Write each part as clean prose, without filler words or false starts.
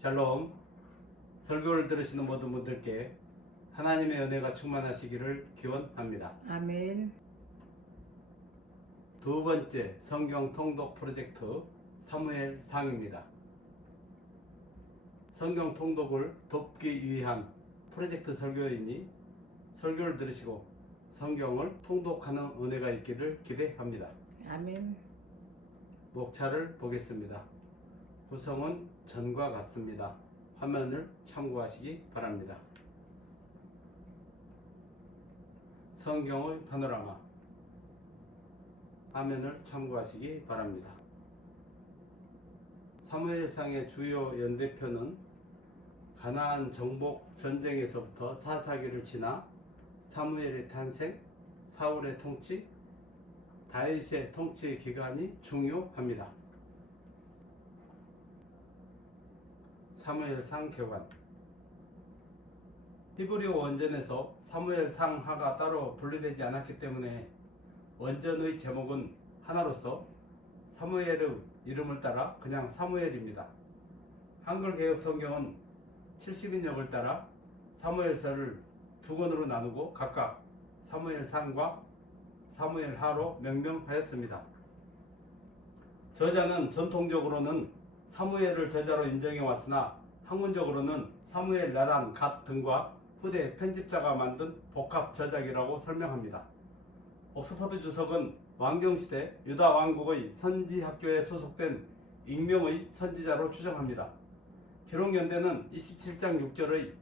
샬롬. 설교를 들으시는 모든 분들께 하나님의 은혜가 충만하시기를 기원합니다. 아멘. 두 번째 성경 통독 프로젝트 사무엘상입니다. 성경 통독을 돕기 위한 프로젝트 설교이니 설교를 들으시고 성경을 통독하는 은혜가 있기를 기대합니다. 아멘. 목차를 보겠습니다. 구성은 전과 같습니다. 화면을 참고하시기 바랍니다. 성경의 파노라마 화면을 참고하시기 바랍니다. 사무엘상의 주요 연대표는 가나안 정복 전쟁에서부터 사사기를 지나 사무엘의 탄생, 사울의 통치, 다윗의 통치 기간이 중요합니다. 사무엘상 교관. 히브리어 원전에서 사무엘상하가 따로 분리되지 않았기 때문에 원전의 제목은 하나로서 사무엘의 이름을 따라 그냥 사무엘입니다. 한글 개역 성경은 70인역을 따라 사무엘서를 두 권으로 나누고 각각 사무엘상과 사무엘하로 명명하였습니다. 저자는 전통적으로는 사무엘을 저자로 인정해 왔으나 학문적으로는 사무엘, 나단, 갓 등과 후대 편집자가 만든 복합 저작이라고 설명합니다. 옥스퍼드 주석은 왕정시대 유다 왕국의 선지학교에 소속된 익명의 선지자로 추정합니다. 기록연대는 27장 6절의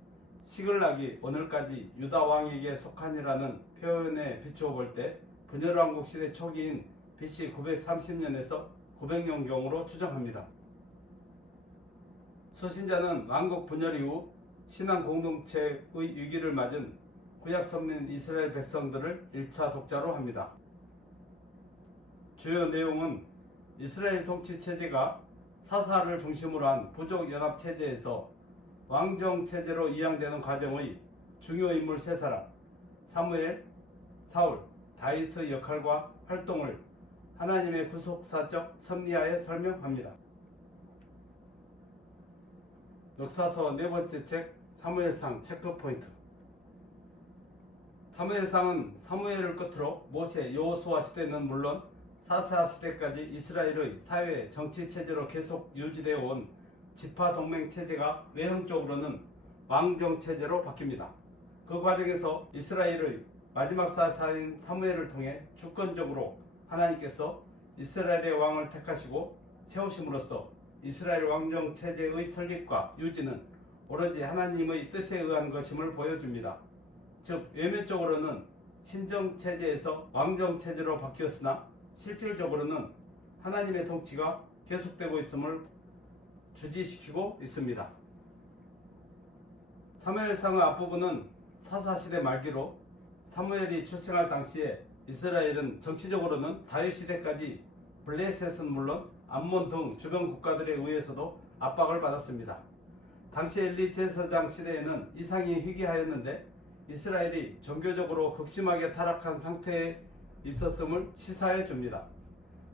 시글락이 오늘까지 유다 왕에게 속하니라는 표현에 비추어 볼 때 분열왕국 시대 초기인 BC 930년에서 900년경으로 추정합니다. 수신자는 왕국 분열 이후 신앙 공동체의 위기를 맞은 구약 선민 이스라엘 백성들을 1차 독자로 합니다. 주요 내용은 이스라엘 통치 체제가 사사를 중심으로 한 부족 연합 체제에서 왕정 체제로 이양되는 과정의 중요 인물 세 사람 사무엘, 사울, 다윗의 역할과 활동을 하나님의 구속사적 섭리하에 설명합니다. 역사서 네 번째 책 사무엘상 체크포인트. 사무엘상은 사무엘을 끝으로 모세, 여호수아 시대는 물론 사사 시대까지 이스라엘의 사회 정치 체제로 계속 유지되어 온 지파 동맹 체제가 외형적으로는 왕정 체제로 바뀝니다. 그 과정에서 이스라엘의 마지막 사사인 사무엘을 통해 주권적으로 하나님께서 이스라엘의 왕을 택하시고 세우심으로써 이스라엘 왕정 체제의 설립과 유지는 오로지 하나님의 뜻에 의한 것임을 보여줍니다. 즉 외면적으로는 신정 체제에서 왕정 체제로 바뀌었으나 실질적으로는 하나님의 통치가 계속되고 있음을 주지시키고 있습니다. 사무엘상의 앞부분은 사사시대 말기로 사무엘이 출생할 당시에 이스라엘은 정치적으로는 다윗 시대까지 블레셋은 물론 암몬 등 주변 국가들에 의해서도 압박을 받았습니다. 당시 엘리 제사장 시대에는 이상이 희귀하였는데 이스라엘이 종교적으로 극심하게 타락한 상태에 있었음을 시사해 줍니다.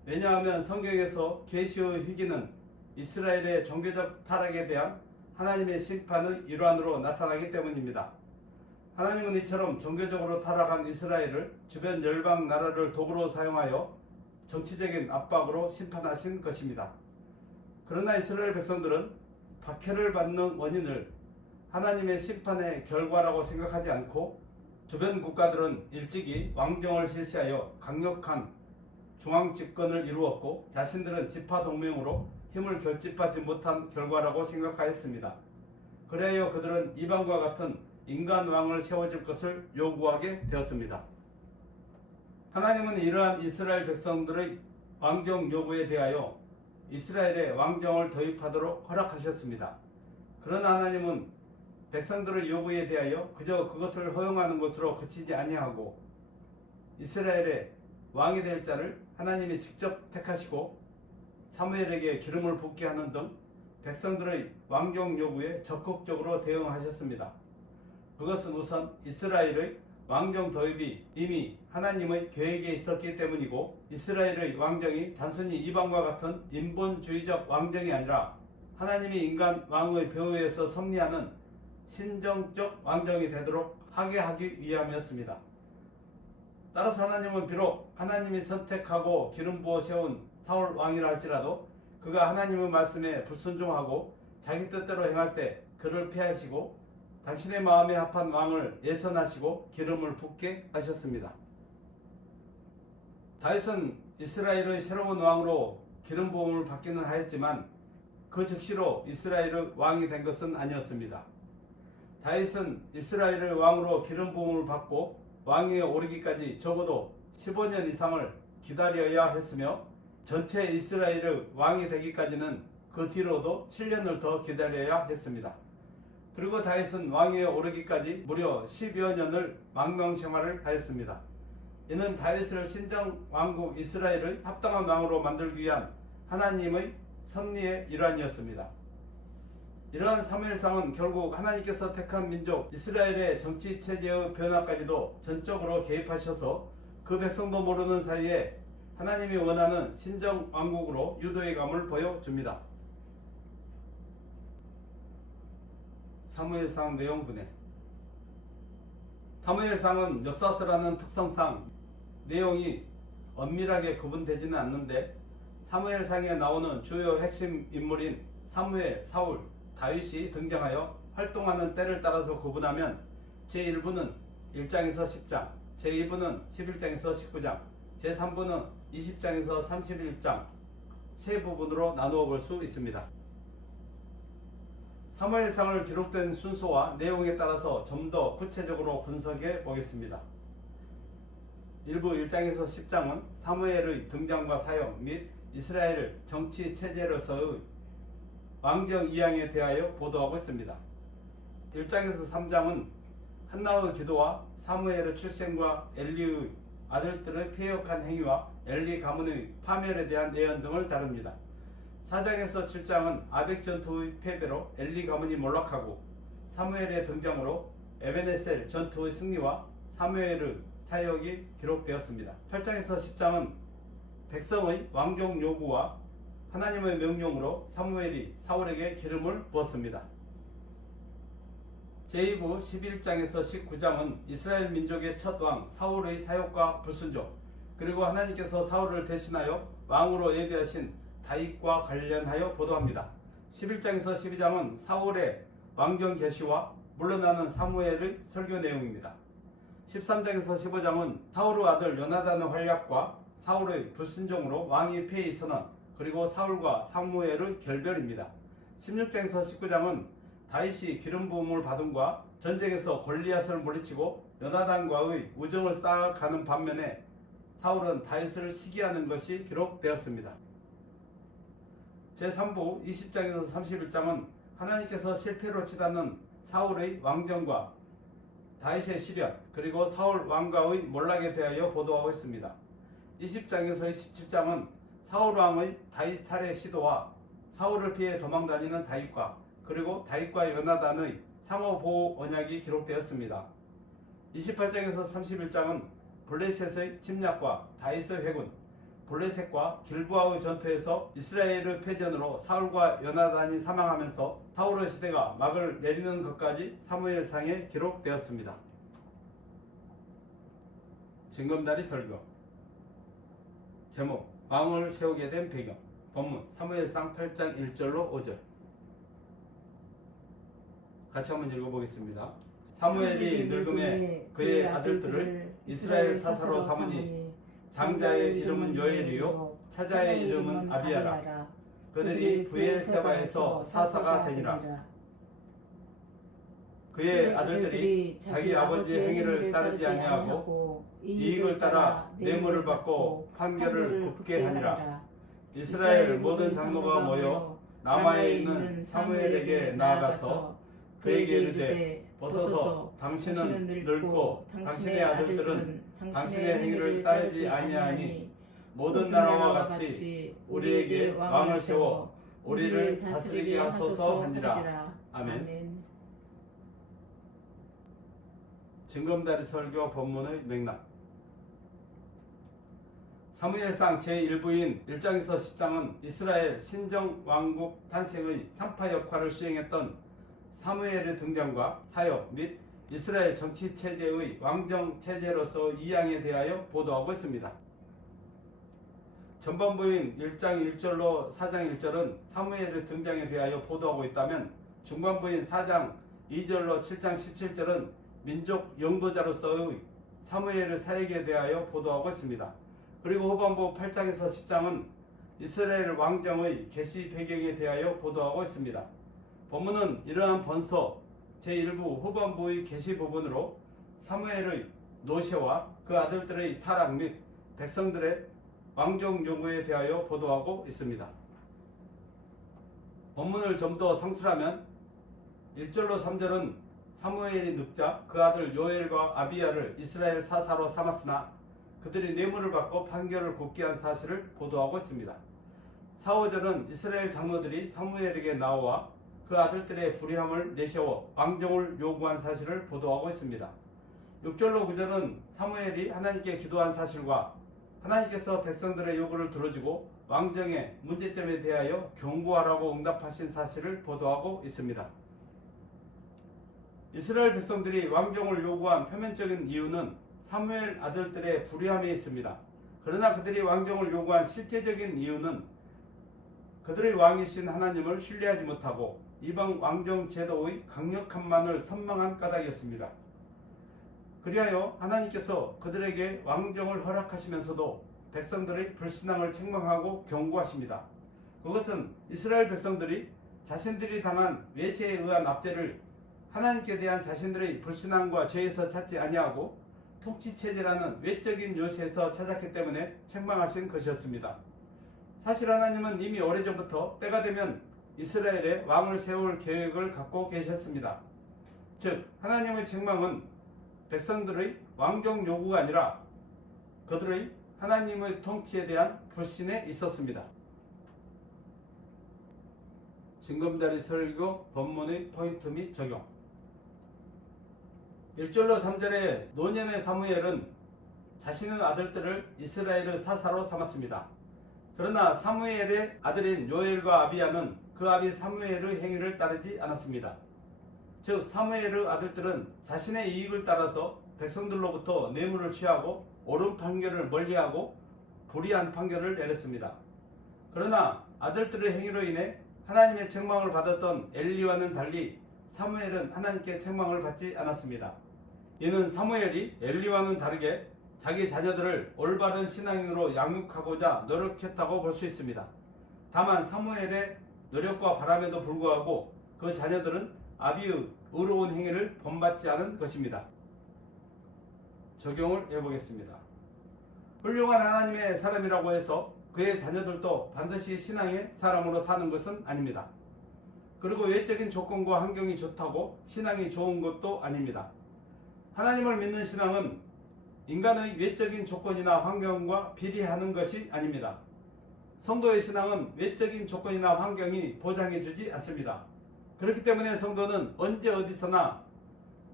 왜냐하면 성경에서 계시의 희귀는 이스라엘의 종교적 타락에 대한 하나님의 심판의 일환으로 나타나기 때문입니다. 하나님은 이처럼 종교적으로 타락한 이스라엘을 주변 열방 나라를 도구로 사용하여 정치적인 압박으로 심판하신 것입니다. 그러나 이스라엘 백성들은 박해를 받는 원인을 하나님의 심판의 결과라고 생각하지 않고 주변 국가들은 일찍이 왕정을 실시하여 강력한 중앙 집권을 이루었고 자신들은 지파 동맹으로 힘을 결집하지 못한 결과라고 생각하였습니다. 그래야 그들은 이방과 같은 인간 왕을 세워줄 것을 요구하게 되었습니다. 하나님은 이러한 이스라엘 백성들의 왕정 요구에 대하여 이스라엘의 왕정을 도입하도록 허락하셨습니다. 그러나 하나님은 백성들의 요구에 대하여 그저 그것을 허용하는 것으로 그치지 아니하고 이스라엘의 왕이 될 자를 하나님이 직접 택하시고 사무엘에게 기름을 붓게 하는 등 백성들의 왕정 요구에 적극적으로 대응하셨습니다. 그것은 우선 이스라엘의 왕정 도입이 이미 하나님의 계획에 있었기 때문이고 이스라엘의 왕정이 단순히 이방과 같은 인본주의적 왕정이 아니라 하나님이 인간 왕의 배후에서 섭리하는 신정적 왕정이 되도록 하게 하기 위함이었습니다. 따라서 하나님은 비록 하나님이 선택하고 기름 부어 세운 사울 왕이라 할지라도 그가 하나님의 말씀에 불순종하고 자기 뜻대로 행할 때 그를 피하시고 당신의 마음에 합한 왕을 예선하시고 기름을 붓게 하셨습니다. 다윗은 이스라엘의 새로운 왕으로 기름 부음을 받기는 하였지만 그 즉시로 이스라엘의 왕이 된 것은 아니었습니다. 다윗은 이스라엘의 왕으로 기름 부음을 받고 왕위에 오르기까지 적어도 15년 이상을 기다려야 했으며 전체 이스라엘의 왕이 되기까지는 그 뒤로도 7년을 더 기다려야 했습니다. 그리고 다윗은 왕위에 오르기까지 무려 10여 년을 망명 생활을 하였습니다. 이는 다윗을 신정 왕국 이스라엘의 합당한 왕으로 만들기 위한 하나님의 섭리의 일환이었습니다. 이러한 사무엘상은 결국 하나님께서 택한 민족 이스라엘의 정치 체제의 변화까지도 전적으로 개입하셔서 그 백성도 모르는 사이에 하나님이 원하는 신정 왕국으로 유도의 감을 보여줍니다. 사무엘상 내용분해. 사무엘상은 역사서라는 특성상 내용이 엄밀하게 구분되지는 않는데 사무엘상에 나오는 주요 핵심 인물인 사무엘, 사울, 다윗이 등장하여 활동하는 때를 따라서 구분하면 제1부는 1장에서 10장, 제2부는 11장에서 19장, 제3부는 20장에서 31장 세 부분으로 나누어 볼 수 있습니다. 사무엘상을 기록된 순서와 내용에 따라서 좀 더 구체적으로 분석해 보겠습니다. 일부 1장에서 10장은 사무엘의 등장과 사역 및 이스라엘 정치 체제로서의 왕정 이양에 대하여 보도하고 있습니다. 1장에서 3장은 한나의 기도와 사무엘의 출생과 엘리의 아들들의 폐역한 행위와 엘리 가문의 파멸에 대한 내연 등을 다룹니다. 4장에서 7장은 아벡 전투의 패배로 엘리 가문이 몰락하고 사무엘의 등장으로 에베네셀 전투의 승리와 사무엘의 사역이 기록되었습니다. 8장에서 10장은 백성의 왕정 요구와 하나님의 명령으로 사무엘이 사울에게 기름을 부었습니다. 제2부 11장에서 19장은 이스라엘 민족의 첫 왕 사울의 사역과 불순종 그리고 하나님께서 사울을 대신하여 왕으로 예비하신 다윗과 관련하여 보도합니다. 11장에서 12장은 사울의 왕정 계시와 물러나는 사무엘의 설교 내용입니다. 13장에서 15장은 사울의 아들 요나단의 활약과 사울의 불순종으로 왕위 폐위 선언 그리고 사울과 사무엘의 결별입니다. 16장에서 19장은 다윗이 기름 부음을 받음과 전쟁에서 골리앗을 물리치고 요나단과의 우정을 쌓아가는 반면에 사울은 다윗을 시기하는 것이 기록되었습니다. 제3부 20장에서 31장은 하나님께서 실패로 치닫는 사울의 왕정과 다윗의 시련 그리고 사울 왕가의 몰락에 대하여 보도하고 있습니다. 20장에서 27장은 사울 왕의 다윗 살해 시도와 사울을 피해 도망다니는 다윗과 그리고 다윗과 요나단의 상호 보호 언약이 기록되었습니다. 28장에서 31장은 블레셋의 침략과 다윗의 회군, 블레셋과 길보아의 전투에서 이스라엘의 패전으로 사울과 요나단이 사망하면서 사울의 시대가 막을 내리는 것까지 사무엘상에 기록되었습니다. 징검다리 설교. 제목 왕을 세우게 된 배경. 본문 사무엘상 8장 1절로 5절. 같이 한번 읽어보겠습니다. 사무엘이 늙음에 그의 아들들을 이스라엘 사사로 삼으니 장자의 이름은 요엘이요 차자의 이름은 아비야라. 그들이 브엘세바에서 사사가 되니라. 그의 아들들이 자기 아버지의 행위를 따르지 아니하고 이익을 따라 뇌물을 받고 판결을 굽게 하니라. 이스라엘 모든 장로가 모여 라마에 있는 사무엘에게 나아가서 그에게 이르되 벗어서 당신은 늙고 당신의 아들들은 당신의 행위를 따르지 아니하니 모든 나라와 같이 우리에게 왕을 세워 우리를 다스리게 하소서 한지라. 아멘. 징검다리 설교 본문의 맥락. 사무엘상 제1부인 1장에서 10장은 이스라엘 신정왕국 탄생의 3파 역할을 수행했던 사무엘의 등장과 사역 및 이스라엘 정치체제의 왕정체제로서 이양에 대하여 보도하고 있습니다. 전반부인 1장 1절로 4장 1절은 사무엘의 등장에 대하여 보도하고 있다면 중반부인 4장 2절로 7장 17절은 민족 영도자로서의 사무엘의 사역에 대하여 보도하고 있습니다. 그리고 후반부 8장에서 10장은 이스라엘 왕정의 계시 배경에 대하여 보도하고 있습니다. 본문은 이러한 번서 제1부 후반부의 계시 부분으로 사무엘의 노쇠와 그 아들들의 타락 및 백성들의 왕정 요구에 대하여 보도하고 있습니다. 본문을 좀 더 성술하면 1절로 3절은 사무엘이 늙자 그 아들 요엘과 아비야를 이스라엘 사사로 삼았으나 그들이 뇌물을 받고 판결을 굳게 한 사실을 보도하고 있습니다. 4, 5절은 이스라엘 장로들이 사무엘에게 나와 그 아들들의 불의함을 내세워 왕정을 요구한 사실을 보도하고 있습니다. 6절로 9절은 사무엘이 하나님께 기도한 사실과 하나님께서 백성들의 요구를 들어주고 왕정의 문제점에 대하여 경고하라고 응답하신 사실을 보도하고 있습니다. 이스라엘 백성들이 왕정을 요구한 표면적인 이유는 사무엘 아들들의 불의함에 있습니다. 그러나 그들이 왕정을 요구한 실제적인 이유는 그들의 왕이신 하나님을 신뢰하지 못하고 이방 왕정 제도의 강력함만을 선망한 까닭이었습니다. 그리하여 하나님께서 그들에게 왕정을 허락하시면서도 백성들의 불신앙을 책망하고 경고하십니다. 그것은 이스라엘 백성들이 자신들이 당한 외세에 의한 압제를 하나님께 대한 자신들의 불신앙과 죄에서 찾지 아니하고 통치체제라는 외적인 요소에서 찾았기 때문에 책망하신 것이었습니다. 사실 하나님은 이미 오래전부터 때가 되면 이스라엘에 왕을 세울 계획을 갖고 계셨습니다. 즉 하나님의 책망은 백성들의 왕정 요구가 아니라 그들의 하나님의 통치에 대한 불신에 있었습니다. 징검다리 설교 본문의 포인트 및 적용. 1절로 3절의 노년의 사무엘은 자신의 아들들을 이스라엘의 사사로 삼았습니다. 그러나 사무엘의 아들인 요엘과 아비야는 그 아비 사무엘의 행위를 따르지 않았습니다. 즉 사무엘의 아들들은 자신의 이익을 따라서 백성들로부터 뇌물을 취하고 옳은 판결을 멀리하고 불의한 판결을 내렸습니다. 그러나 아들들의 행위로 인해 하나님의 책망을 받았던 엘리와는 달리 사무엘은 하나님께 책망을 받지 않았습니다. 이는 사무엘이 엘리와는 다르게 자기 자녀들을 올바른 신앙인으로 양육하고자 노력했다고 볼 수 있습니다. 다만 사무엘의 노력과 바람에도 불구하고 그 자녀들은 아비의 의로운 행위를 본받지 않은 것입니다. 적용을 해보겠습니다. 훌륭한 하나님의 사람이라고 해서 그의 자녀들도 반드시 신앙의 사람으로 사는 것은 아닙니다. 그리고 외적인 조건과 환경이 좋다고 신앙이 좋은 것도 아닙니다. 하나님을 믿는 신앙은 인간의 외적인 조건이나 환경과 비례하는 것이 아닙니다. 성도의 신앙은 외적인 조건이나 환경이 보장해주지 않습니다. 그렇기 때문에 성도는 언제 어디서나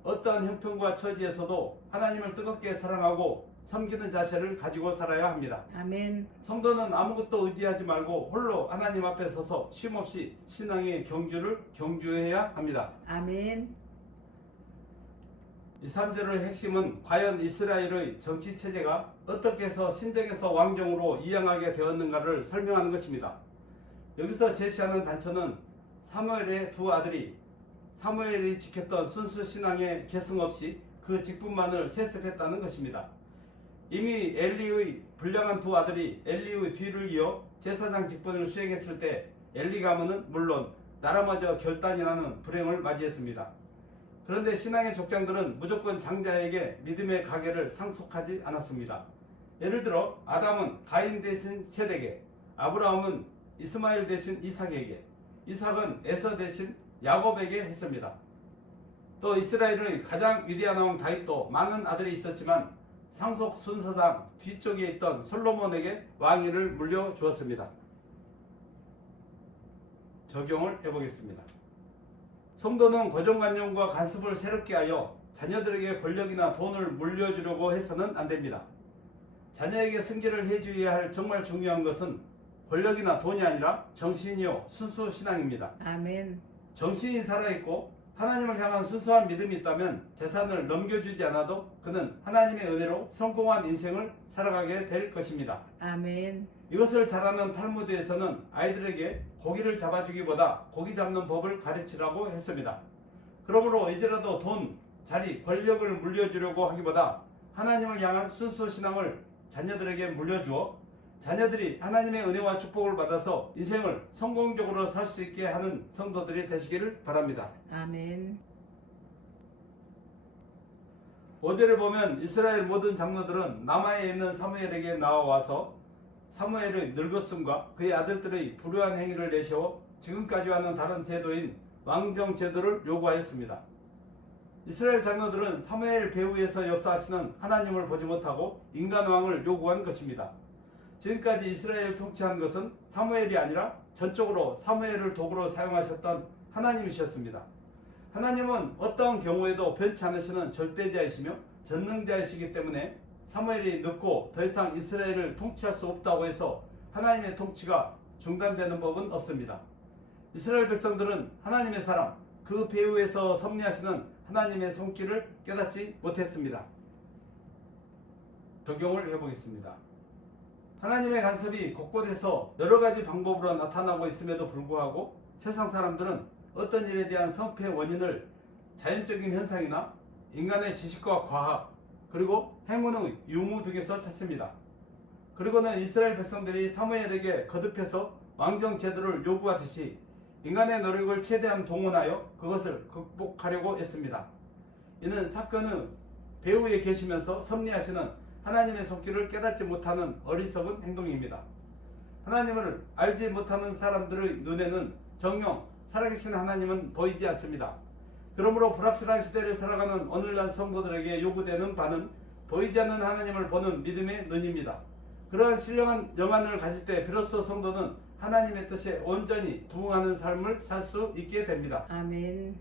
어떠한 형편과 처지에서도 하나님을 뜨겁게 사랑하고 섬기는 자세를 가지고 살아야 합니다. 아멘. 성도는 아무것도 의지하지 말고 홀로 하나님 앞에 서서 쉼없이 신앙의 경주를 경주해야 합니다. 아멘. 이 3절의 핵심은 과연 이스라엘의 정치체제가 어떻게 해서 신정에서 왕정으로 이양하게 되었는가를 설명하는 것입니다. 여기서 제시하는 단초는 사무엘의 두 아들이 사무엘이 지켰던 순수 신앙의 계승 없이 그 직분만을 세습했다는 것입니다. 이미 엘리의 불량한 두 아들이 엘리의 뒤를 이어 제사장 직분을 수행했을 때 엘리 가문은 물론 나라마저 결단이 나는 불행을 맞이했습니다. 그런데 신앙의 족장들은 무조건 장자에게 믿음의 가계를 상속하지 않았습니다. 예를 들어 아담은 가인 대신 셋에게, 아브라함은 이스마엘 대신 이삭에게, 이삭은 에서 대신 야곱에게 했습니다. 또 이스라엘의 가장 위대한 왕 다윗도 많은 아들이 있었지만 상속 순서상 뒤쪽에 있던 솔로몬에게 왕위를 물려주었습니다. 적용을 해보겠습니다. 성도는 고정관념과 간섭을 새롭게 하여 자녀들에게 권력이나 돈을 물려주려고 해서는 안됩니다. 자녀에게 승계를 해주어야 할 정말 중요한 것은 권력이나 돈이 아니라 정신이요 순수 신앙입니다. 아멘. 정신이 살아있고 하나님을 향한 순수한 믿음이 있다면 재산을 넘겨주지 않아도 그는 하나님의 은혜로 성공한 인생을 살아가게 될 것입니다. 아멘. 이것을 잘 아는 탈무드에서는 아이들에게 고기를 잡아주기보다 고기 잡는 법을 가르치라고 했습니다. 그러므로 이제라도 돈, 자리, 권력을 물려주려고 하기보다 하나님을 향한 순수 신앙을 자녀들에게 물려주어 자녀들이 하나님의 은혜와 축복을 받아서 인생을 성공적으로 살 수 있게 하는 성도들이 되시기를 바랍니다. 아멘. 5절을 보면 이스라엘 모든 장로들은 남아에 있는 사무엘에게 나와와서 사무엘의 늙었음과 그의 아들들의 불우한 행위를 내세워 지금까지 하는 다른 제도인 왕정 제도를 요구하였습니다. 이스라엘 장로들은 사무엘 배후에서 역사하시는 하나님을 보지 못하고 인간 왕을 요구한 것입니다. 지금까지 이스라엘을 통치한 것은 사무엘이 아니라 전적으로 사무엘을 도구로 사용하셨던 하나님이셨습니다. 하나님은 어떠한 경우에도 변치 않으시는 절대자이시며 전능자이시기 때문에 사무엘이 늙고 더 이상 이스라엘을 통치할 수 없다고 해서 하나님의 통치가 중단되는 법은 없습니다. 이스라엘 백성들은 하나님의 사람, 그 배후에서 섭리하시는 하나님의 손길을 깨닫지 못했습니다. 적용을 해보겠습니다. 하나님의 간섭이 곳곳에서 여러 가지 방법으로 나타나고 있음에도 불구하고 세상 사람들은 어떤 일에 대한 성패의 원인을 자연적인 현상이나 인간의 지식과 과학 그리고 행운의 유무 등에서 찾습니다. 그리고는 이스라엘 백성들이 사무엘에게 거듭해서 왕정 제도를 요구하듯이 인간의 노력을 최대한 동원하여 그것을 극복하려고 했습니다. 이는 사건의 배후에 계시면서 섭리하시는 하나님의 손길을 깨닫지 못하는 어리석은 행동입니다. 하나님을 알지 못하는 사람들의 눈에는 정녕 살아계신 하나님은 보이지 않습니다. 그러므로 불확실한 시대를 살아가는 오늘날 성도들에게 요구되는 바는 보이지 않는 하나님을 보는 믿음의 눈입니다. 그러한 신령한 영안을 가질 때 비로소 성도는 하나님의 뜻에 온전히 부응하는 삶을 살 수 있게 됩니다. 아멘.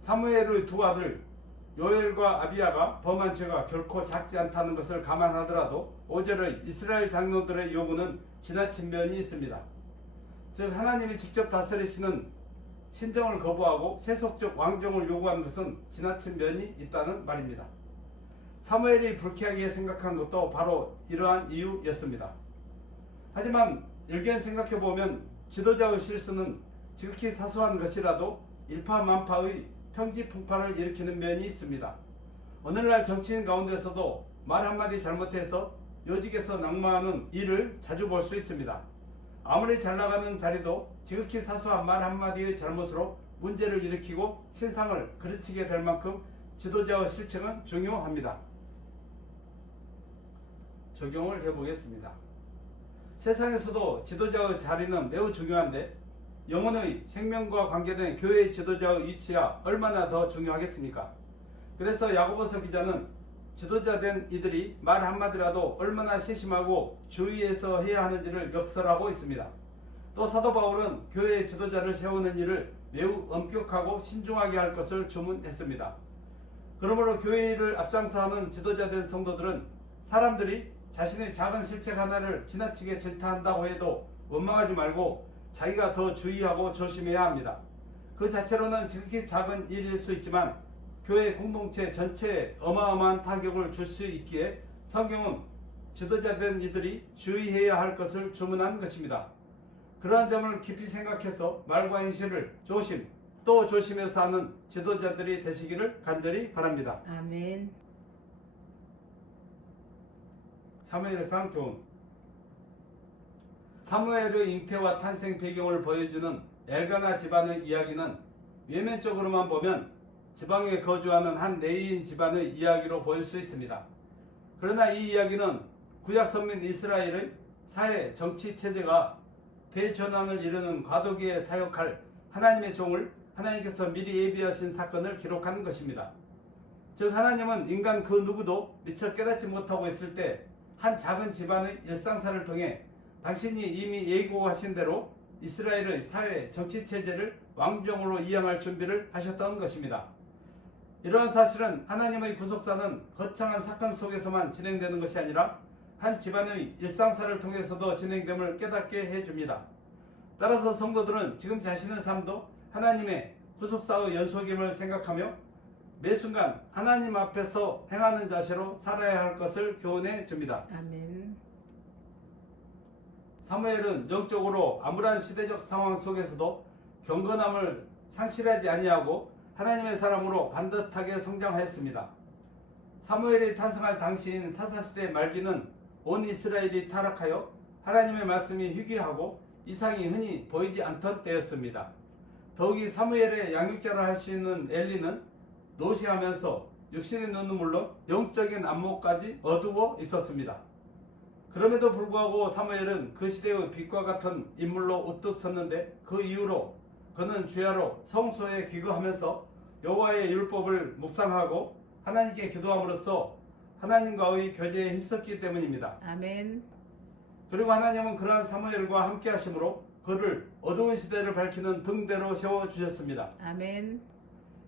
사무엘의 두 아들 요엘과 아비야가 범한 죄가 결코 작지 않다는 것을 감안하더라도 5절의 이스라엘 장로들의 요구는 지나친 면이 있습니다. 즉 하나님이 직접 다스리시는 신정을 거부하고 세속적 왕정을 요구하는 것은 지나친 면이 있다는 말입니다. 사무엘이 불쾌하게 생각한 것도 바로 이러한 이유였습니다. 하지만 일견 생각해보면 지도자의 실수는 지극히 사소한 것이라도 일파만파의 평지풍파를 일으키는 면이 있습니다. 오늘날 정치인 가운데서도 말 한마디 잘못해서 요직에서 낙마하는 일을 자주 볼 수 있습니다. 아무리 잘 나가는 자리도 지극히 사소한 말 한마디의 잘못으로 문제를 일으키고 신상을 그르치게 될 만큼 지도자의 실책은 중요합니다. 적용을 해보겠습니다. 세상에서도 지도자의 자리는 매우 중요한데 영혼의 생명과 관계된 교회의 지도자의 위치야 얼마나 더 중요하겠습니까? 그래서 야고보서 기자는 지도자 된 이들이 말 한마디라도 얼마나 세심하고 주의해서 해야 하는지를 역설하고 있습니다. 또 사도 바울은 교회의 지도자를 세우는 일을 매우 엄격하고 신중하게 할 것을 주문했습니다. 그러므로 교회를 앞장서 하는 지도자 된 성도들은 사람들이 자신의 작은 실책 하나를 지나치게 질타한다고 해도 원망하지 말고 자기가 더 주의하고 조심해야 합니다. 그 자체로는 지극히 작은 일일 수 있지만 교회 공동체 전체에 어마어마한 타격을 줄 수 있기에 성경은 지도자 된 이들이 주의해야 할 것을 주문한 것입니다. 그러한 점을 깊이 생각해서 말과 행실을 또 조심해서 하는 지도자들이 되시기를 간절히 바랍니다. 아멘. 사무엘상 교훈. 사무엘의 잉태와 탄생 배경을 보여주는 엘가나 집안의 이야기는 외면적으로만 보면 지방에 거주하는 한 레위인 집안의 이야기로 보일 수 있습니다. 그러나 이 이야기는 구약 선민 이스라엘의 사회 정치 체제가 대전환을 이루는 과도기에 사역할 하나님의 종을 하나님께서 미리 예비하신 사건을 기록한 것입니다. 즉 하나님은 인간 그 누구도 미처 깨닫지 못하고 있을 때 한 작은 집안의 일상사를 통해 당신이 이미 예고하신 대로 이스라엘의 사회 정치 체제를 왕정으로 이양할 준비를 하셨던 것입니다. 이러한 사실은 하나님의 구속사는 거창한 사건 속에서만 진행되는 것이 아니라 한 집안의 일상사를 통해서도 진행됨을 깨닫게 해줍니다. 따라서 성도들은 지금 자신의 삶도 하나님의 구속사의 연속임을 생각하며 매 순간 하나님 앞에서 행하는 자세로 살아야 할 것을 교훈해 줍니다. 아멘. 사무엘은 영적으로 암울한 시대적 상황 속에서도 경건함을 상실하지 아니하고 하나님의 사람으로 반듯하게 성장하였습니다. 사무엘이 탄생할 당시인 사사시대 말기는 온 이스라엘이 타락하여 하나님의 말씀이 희귀하고 이상이 흔히 보이지 않던 때였습니다. 더욱이 사무엘의 양육자를 할 수 있는 엘리는 노시하면서 육신의 눈은 물론 영적인 안목까지 어두워 있었습니다. 그럼에도 불구하고 사무엘은 그 시대의 빛과 같은 인물로 우뚝 섰는데 그 이후로 그는 주야로 성소에 기거하면서 여호와의 율법을 묵상하고 하나님께 기도함으로써 하나님과의 교제에 힘썼기 때문입니다. 아멘. 그리고 하나님은 그러한 사무엘과 함께 하심으로 그를 어두운 시대를 밝히는 등대로 세워주셨습니다. 아멘.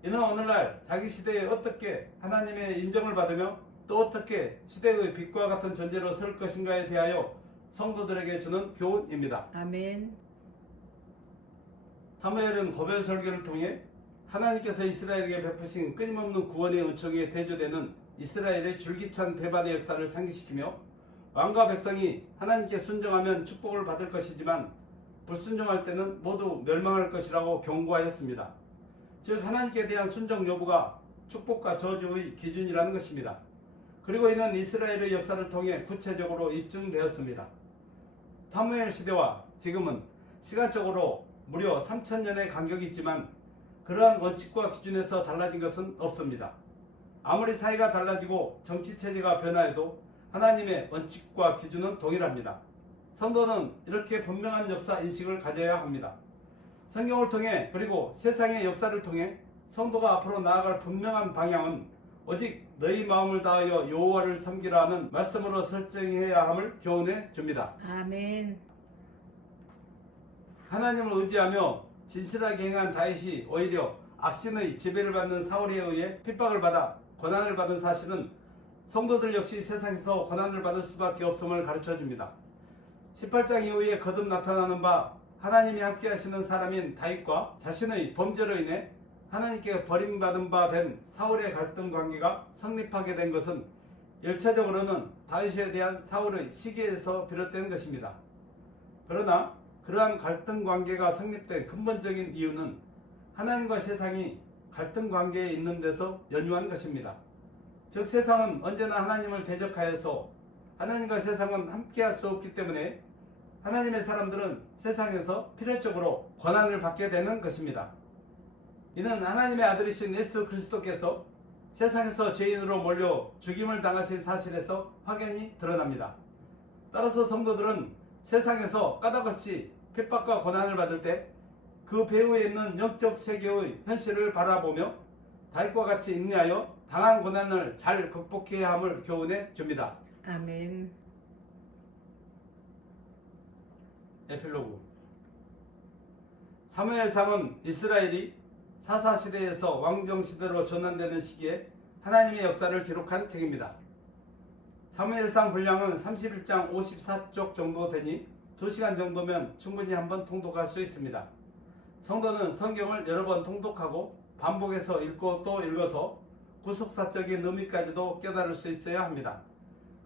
이는 오늘날 자기 시대에 어떻게 하나님의 인정을 받으며 또 어떻게 시대의 빛과 같은 존재로 설 것인가에 대하여 성도들에게 주는 교훈입니다. 아멘. 사무엘은 고별 설교를 통해 하나님께서 이스라엘에게 베푸신 끊임없는 구원의 은총에 대조되는 이스라엘의 줄기찬 배반의 역사를 상기시키며 왕과 백성이 하나님께 순종하면 축복을 받을 것이지만 불순종할 때는 모두 멸망할 것이라고 경고하였습니다. 즉 하나님께 대한 순종 여부가 축복과 저주의 기준이라는 것입니다. 그리고 이는 이스라엘의 역사를 통해 구체적으로 입증되었습니다. 사무엘 시대와 지금은 시간적으로 무려 3000년의 간격이 있지만 그러한 원칙과 기준에서 달라진 것은 없습니다. 아무리 사회가 달라지고 정치체제가 변화해도 하나님의 원칙과 기준은 동일합니다. 성도는 이렇게 분명한 역사 인식을 가져야 합니다. 성경을 통해 그리고 세상의 역사를 통해 성도가 앞으로 나아갈 분명한 방향은 오직 너희 마음을 다하여 여호와를 섬기라는 말씀으로 설정해야 함을 교훈해 줍니다. 아멘. 하나님을 의지하며 진실하게 행한 다윗이 오히려 악신의 지배를 받는 사울에 의해 핍박을 받아 고난을 받은 사실은 성도들 역시 세상에서 고난을 받을 수밖에 없음을 가르쳐줍니다. 18장 이후에 거듭 나타나는 바 하나님이 함께 하시는 사람인 다윗과 자신의 범죄로 인해 하나님께 버림받은 바 된 사울의 갈등 관계가 성립하게 된 것은 1차적으로는 다윗에 대한 사울의 시기에서 비롯된 것입니다. 그러나 그러한 갈등 관계가 성립된 근본적인 이유는 하나님과 세상이 갈등 관계에 있는 데서 연유한 것입니다. 즉 세상은 언제나 하나님을 대적하여서 하나님과 세상은 함께할 수 없기 때문에 하나님의 사람들은 세상에서 필연적으로 고난을 받게 되는 것입니다. 이는 하나님의 아들이신 예수 그리스도께서 세상에서 죄인으로 몰려 죽임을 당하신 사실에서 확연히 드러납니다. 따라서 성도들은 세상에서 까닭없이 핍박과 고난을 받을 때 그 배후에 있는 영적 세계의 현실을 바라보며 다윗과 같이 인내하여 당한 고난을 잘 극복해야 함을 교훈해 줍니다. 아멘. 에필로그. 사무엘상은 이스라엘이 사사시대에서 왕정시대로 전환되는 시기에 하나님의 역사를 기록한 책입니다. 사무엘상 분량은 31장 54쪽 정도 되니 2시간 정도면 충분히 한번 통독할 수 있습니다. 성도는 성경을 여러 번 통독하고 반복해서 읽고 또 읽어서 구속사적인 의미까지도 깨달을 수 있어야 합니다.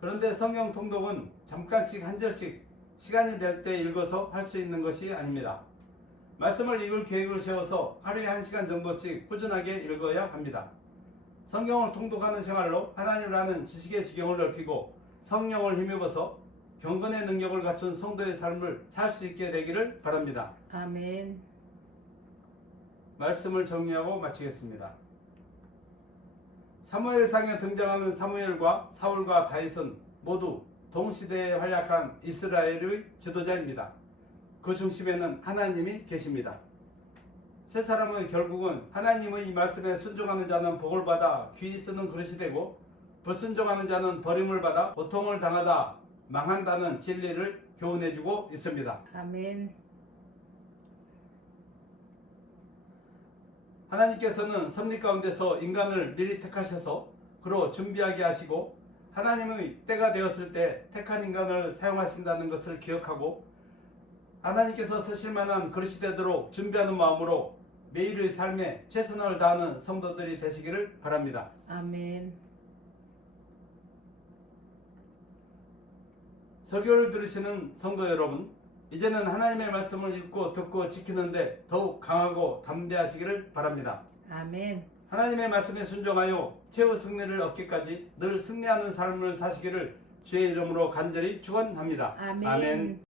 그런데 성경 통독은 잠깐씩 한 절씩 시간이 될 때 읽어서 할 수 있는 것이 아닙니다. 말씀을 읽을 계획을 세워서 하루에 1시간 정도씩 꾸준하게 읽어야 합니다. 성경을 통독하는 생활로 하나님을 아는 지식의 지경을 넓히고 성령을 힘입어서 경건의 능력을 갖춘 성도의 삶을 살 수 있게 되기를 바랍니다. 아멘. 말씀을 정리하고 마치겠습니다. 사무엘상에 등장하는 사무엘과 사울과 다윗은 모두 동시대에 활약한 이스라엘의 지도자입니다. 그 중심에는 하나님이 계십니다. 세 사람의 결국은 하나님의 말씀에 순종하는 자는 복을 받아 귀히 쓰는 그릇이 되고 불순종하는 자는 버림을 받아 고통을 당하다 망한다는 진리를 교훈해주고 있습니다. 아멘. 하나님께서는 섭리 가운데서 인간을 미리 택하셔서 그로 준비하게 하시고 하나님의 때가 되었을 때 택한 인간을 사용하신다는 것을 기억하고 하나님께서 쓰실 만한 그릇이 되도록 준비하는 마음으로 매일의 삶에 최선을 다하는 성도들이 되시기를 바랍니다. 아멘. 설교를 들으시는 성도 여러분, 이제는 하나님의 말씀을 읽고 듣고 지키는데 더욱 강하고 담대하시기를 바랍니다. 아멘. 하나님의 말씀에 순종하여 최후 승리를 얻기까지 늘 승리하는 삶을 사시기를 주의 이름으로 간절히 축원합니다. 아멘.